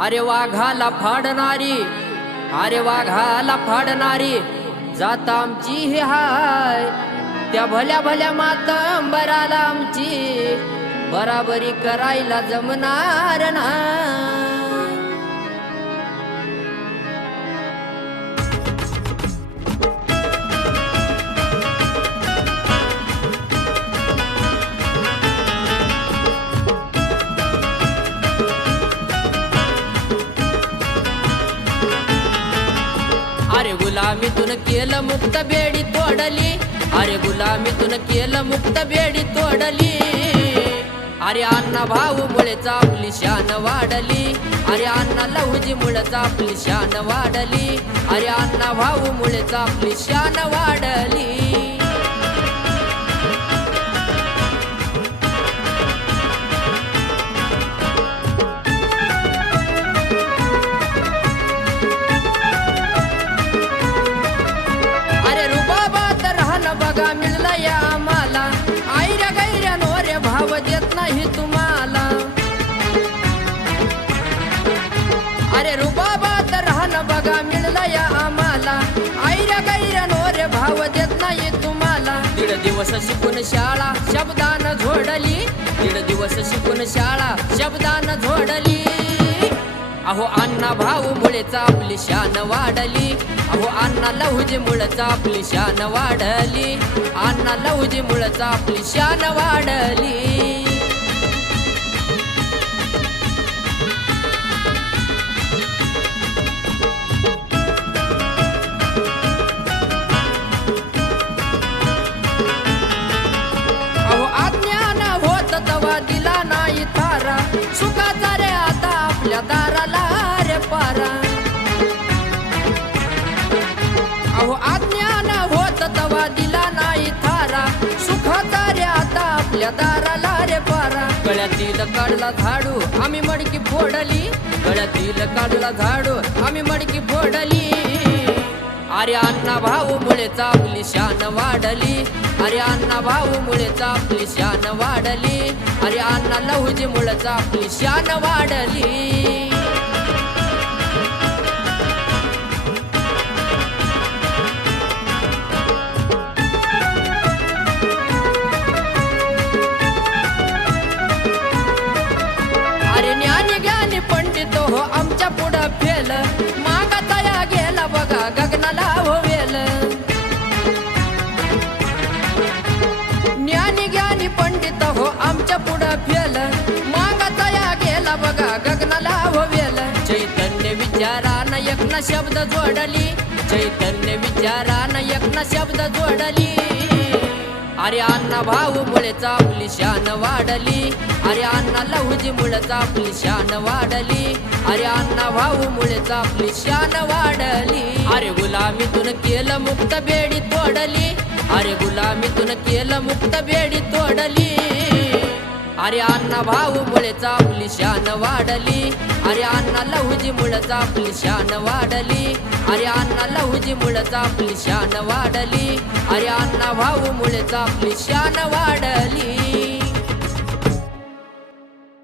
अरे वाघाला फाडणारी अरे वाघाला फाडणारी जात आमची हे हाय. त्या भल्या भल्या मातंबराला आमची बराबरी करायला जमणार नाही. अरे गुलामीतून केलं मुक्त बेडी तोडली. अरे गुलामीतून केलं मुक्त बेडी तोडली. अरे अण्णा भाऊ मुळेच आपली शान वाढली. अरे अण्णा लहुजी मुळेच आपली शान वाढली. अरे अण्णा भाऊ मुळेच आपली शान वाढली. दिवस शिकून शाळा शब्दानं झोडली. दीड दिवस शिकून शाळा शब्दानं झोडली. अहो अण्णा भाऊ मुळेच आपली शान वाढली. अहो अण्णा लहुजी मुळचा आपली शान वाढली. अण्णा लहुजी मुळेच आपली शान वाढली. दिला नाही तारा. सुखाचा रे आता आपल्या दाराला रे पारा. अहो अज्ञान होत तवा दिला नाही थारा. सुखाचा रे आता आपल्या दाराला रे पारा. गळ्यातील काढला झाडू आम्ही मडकी फोडली. गळ्यातील काढला झाडू आम्ही मडकी फोडली. अरे अण्णा भाऊ मुळे आपली शान वाढली. अरे अण्णा भाऊ मुळे आपली शान वाढली. अरे अण्णा लहुजी मुळे आपली शान वाढली. विचारान एक शब्द जोडली. चैतन्य विचारान एक शब्द जोडली. अरे अण्णा भाऊ मुळे आपली शान वाढली. अरे अण्णा लहुजी मुळेच आपली शान वाढली. अरे अण्णा भाऊ मुळेच आपली शान वाढली. अरे गुलामीतून केलं मुक्त बेडी तोडली. अरे गुलामीतून केलं मुक्त बेडी तोडली. अरे अण्णा भाऊ मुळेच आपली शान वाढली. अरे अण्णा लहुजी मुळचा आपली शान वाढली. अरे अण्णा लहुजी मुळचा आपली शान वाढली. अरे अण्णा भाऊ मुळचा आपली शान वाढली.